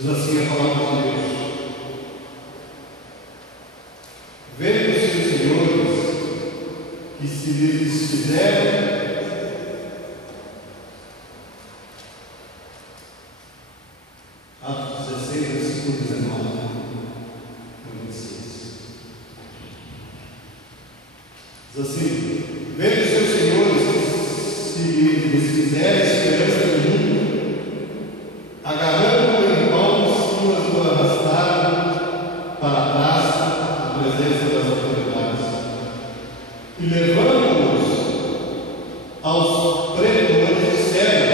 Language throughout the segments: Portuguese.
Diz assim a palavra de Deus: vendo os seus senhores que se lhes fizeram Atos 16, versículo 19 e 26. Diz assim: vendo os seus senhores se lhes fizeram esperança no mundo, agarrando-o em mãos, suas o arrastaram para a praça, na presença das autoridades, e levando-os aos pretores, disseram: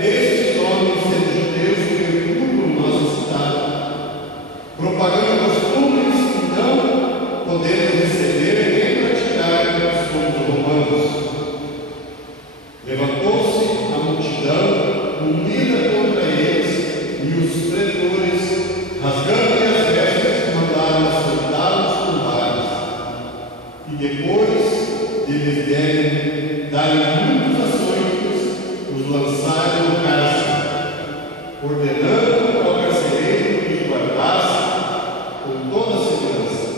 estes homens, sendo judeus, perturbam nossa cidade, propagando costumes que não podemos receber nem praticar sobre romanos. Levantou-se a multidão, unida contra eles, e os pretores, rasgando-lhe as vestes, mandaram açoitá-los com varas. E depois de lhes darem muitos açoites, os lançaram no cárcere, ordenando ao carcereiro que os guardasse com toda a segurança.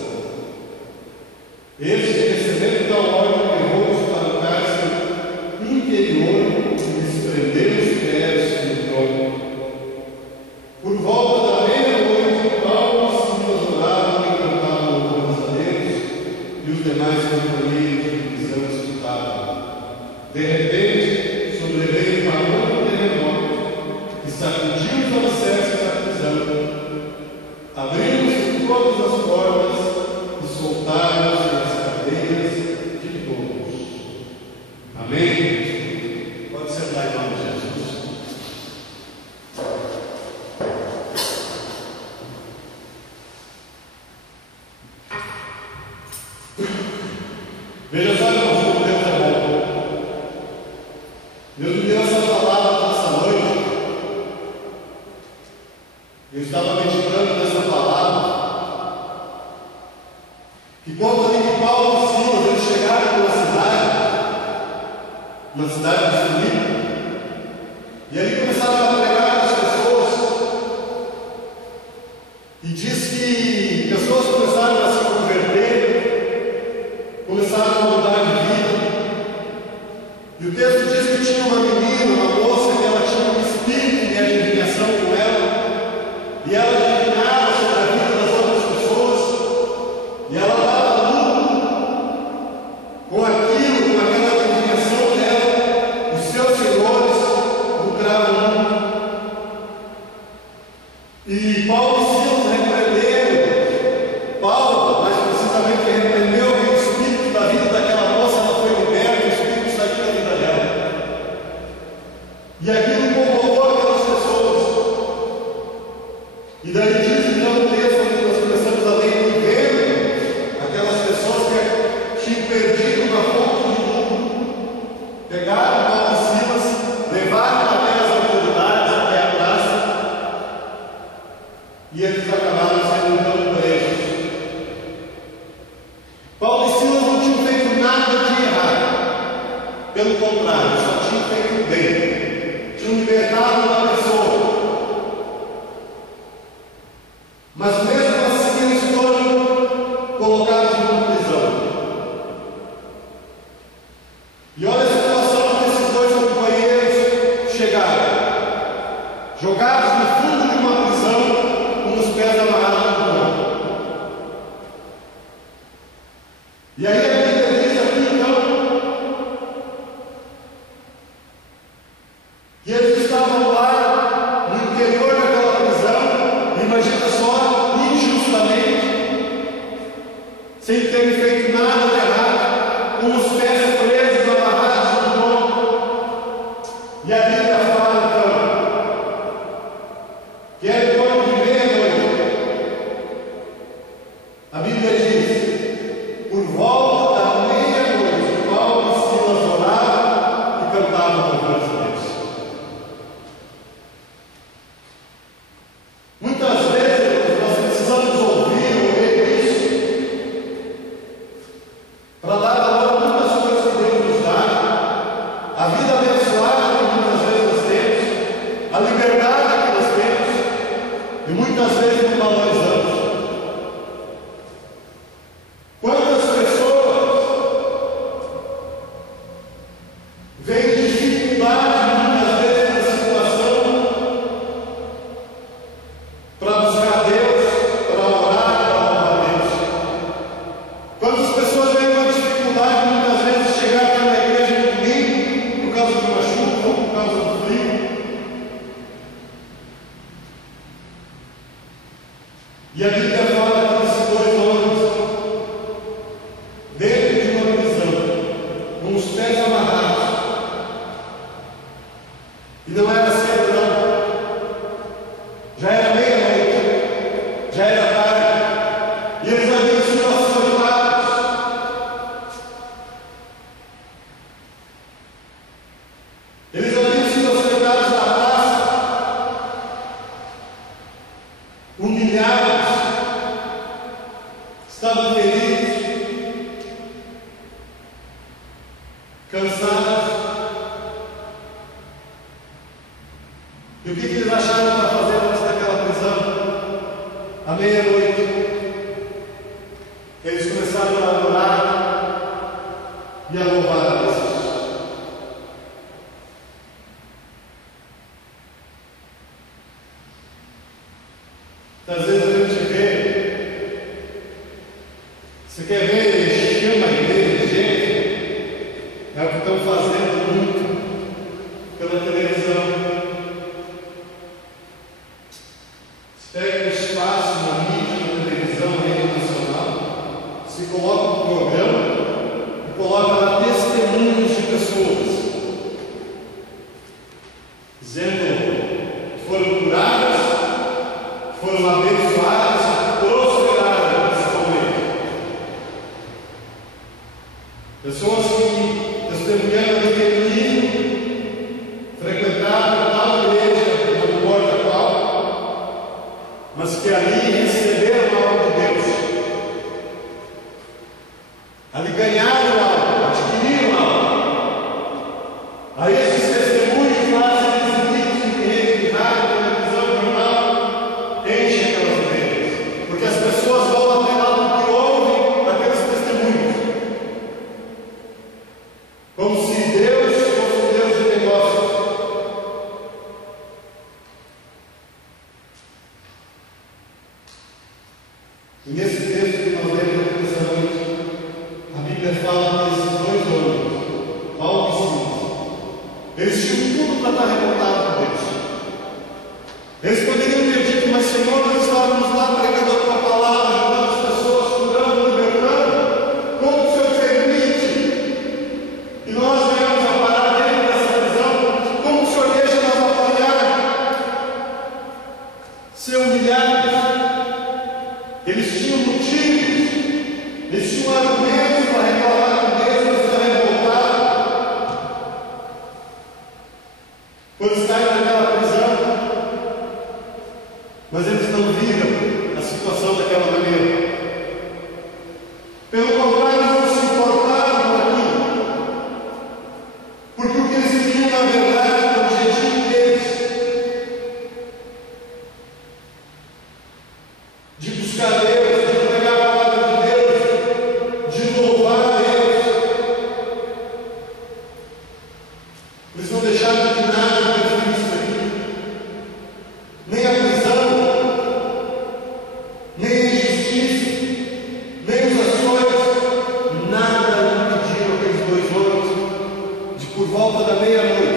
Este, recebendo tal ordem, levou-os para o cárcere interior e lhes prendeu os pés no trono. Por volta da meia-noite, Paulo e Silas oravam e cantavam louvores a Deus, e os demais companheiros de prisão escutavam. De repente, sobreveio um barulho terremoto que sacudiu os alicerces da prisão. Abriram-se todas as portas e soltaram-se as cadeias de todos. Amém? Pode sentar em nome de Jesus. Veja só, irmãos, como Deus é bom. Deus me deu essa palavra nessa noite. Eu estava meditando nessa palavra. Que conta ali que Paulo e Silas, eles chegaram numa cidade de Filipe, e ali começaram a pregar as pessoas. E diz que pessoas começaram a se converter, começaram a mudar de vida. E o texto diz que tinha uma menina, uma moça, que ela tinha um espírito de adivinhação com ela, e ela adivinhava sobre a vida das outras pessoas, e ela dava lucro com aquilo, com aquela adivinhação dela. Os seus senhores lucravam muito. E Paulo e Silas repreenderam. Paulo, mais precisamente, repreendeu o espírito da vida daquela moça. Ela foi liberta, o espírito saiu da vida dela. E aquilo incomodou aquelas pessoas. E daí diz então o texto que nós começamos a ler, e vendo aquelas pessoas que tinham perdido uma fonte de lucro, pegaram Paulo e Silas, levaram até as autoridades, até a praça, e eles acabaram sendo então presos. Paulo e Silas não tinham feito nada de errado, pelo contrário, só tinham feito bem, tinham libertado uma pessoa. Mas mesmo assim eles foram colocados numa prisão. E olha a situação que esses dois companheiros chegaram, jogados no fundo de uma prisão, com os pés amarrados no corpo. E aí a Bíblia diz aqui então que eles estavam lá no interior daquela prisão, imagina só, injustamente, sem terem feito nada de errado, com os pés presos, amarrados no tronco. E a Bíblia fala então que era em torno de meia-noite. A Bíblia diz: por volta da meia-noite, Paulo e Silas oravam e cantavam louvores a Deus. muitas vezes não valorizamos. Quantas pessoas veem dificuldade muitas vezes na situação para buscar Deus, para orar, para louvar a Deus? Quantas pessoas veem uma dificuldade muitas vezes de chegar até na igreja no domingo por causa de uma chuva ou por causa do frio? E a Bíblia fala que esses dois homens, dentro de uma prisão, com os pés amarrados, e não era cedo não, já era meia-noite, já era tarde, e eles haviam sido açoitados. Eles haviam sido açoitados na praça, humilhados, estavam feridos, cansados. E o que eles acharam para fazer antes daquela prisão? À meia-noite, eles começaram a adorar e a louvar a Deus. Às vezes a gente vê, você quer ver, chama a igreja de gente, é o que estão fazendo muito pela televisão. Se pega um espaço na mídia, na televisão, na rede nacional, se coloca um programa e coloca lá testemunhos de pessoas dizendo que foram curadas, foram abençoadas e prosperaram principalmente. Pessoas que testemunhando aquele menino, frequentaram tal igreja, não importa qual, mas que ali receberam algo de Deus. Ali ganharam algo, adquiriram algo. A esses testemunhos fazem visitas em rede de rádio, televisão, jornal, enchem aquelas igrejas, porque as pessoas vão até lá porque ouvem aqueles testemunhos, como se Deus fosse um Deus de negócios. E nesse texto que nós lemos aqui nessa noite, a Bíblia fala que esses dois homens, Paulo e Silas, eles tinham tudo para estar revoltados com Deus. Eles poderiam ter dito, mas Senhor, nós estávamos lá pregando a tua palavra, ajudando as pessoas, curando, libertando. Como o Senhor permite? E nós venhamos a parar dentro dessa prisão. Como o Senhor deixa nós apanhar, ser humilhados? Eles tinham motivos, eles tinham argumentos para reclamar com Deus, mas estão revoltados. Quando saem daquela prisão, mas eles não viram a situação daquela maneira. Pelo contrário, não se importaram com aquilo, porque o que eles queriam, na verdade, o objetivo deles, de buscar Deus, de pregar a palavra de Deus, de louvar a Deus, eles não deixaram de nada de isso aqui, nem a prisão, nem a injustiça, nem os ações, nada impediram aqueles dois homens de, por volta da meia-noite,